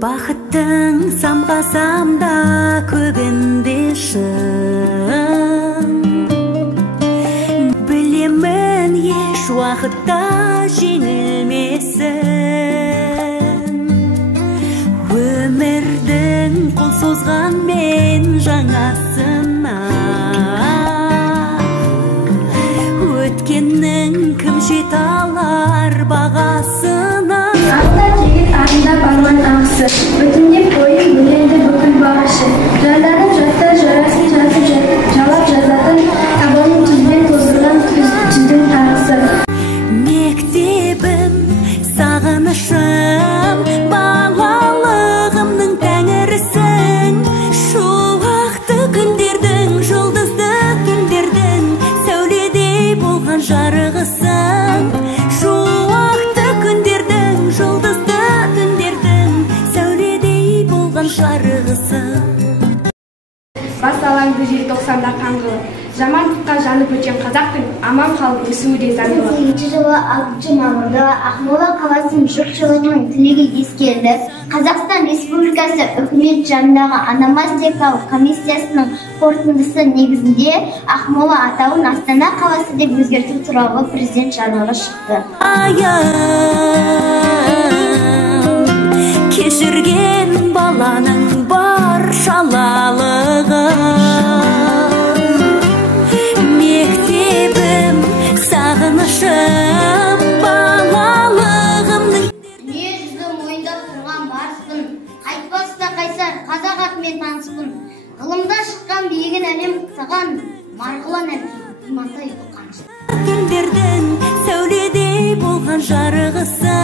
Бақыттың самғасамда көгінде шын, білемін еш уақытта жеңілмесін. Өмірдің қол созған мен жаңасына, өткеннің кім жете алар бағасына. Ата жігіт арында барман аңсы, өтіндеп бойын бөленді бүкіл бағышы. Жандарым жатта жарасын жатып жалап жазатын, табанын түзбен тоздырған түздің тағысы. Мектебім, сағынышым, балалығымның тәңірісің. Шуақты күндердің, жұлдызды түндердің, сәуледей болған жарығысың. Шуақты күндердің, жұлдызды түндердің, сәуледей болған жарығысың. Бас алаңды желтоқсанда қаңғылы, жамандыққа жанып өткен қазақтың аман қалып өсуі де заңдылы. 2020 жылы 6 мамырда Ақмола қаласының жұртшылығының тілегі ескерілді. Қазақстан Республикасы үкімет жанындағы ономастикалық комиссиясының қорытындысы негізінде Ақмола атауын Астана қаласы деп өзгерту туралы президент жарлығы шықты. Кешірген баланың бар шалалығы, мектебім, сағынышым, балалығымның. Дүниежүзі мойындап тұрған барыспын, қайтпаста қайсар қазақ атымен таныспын. Ғылымда шыққан биігін әлем саған, марғұлан әбді имантай бұқаныш. Түндердің сәуледей болған жарығысы.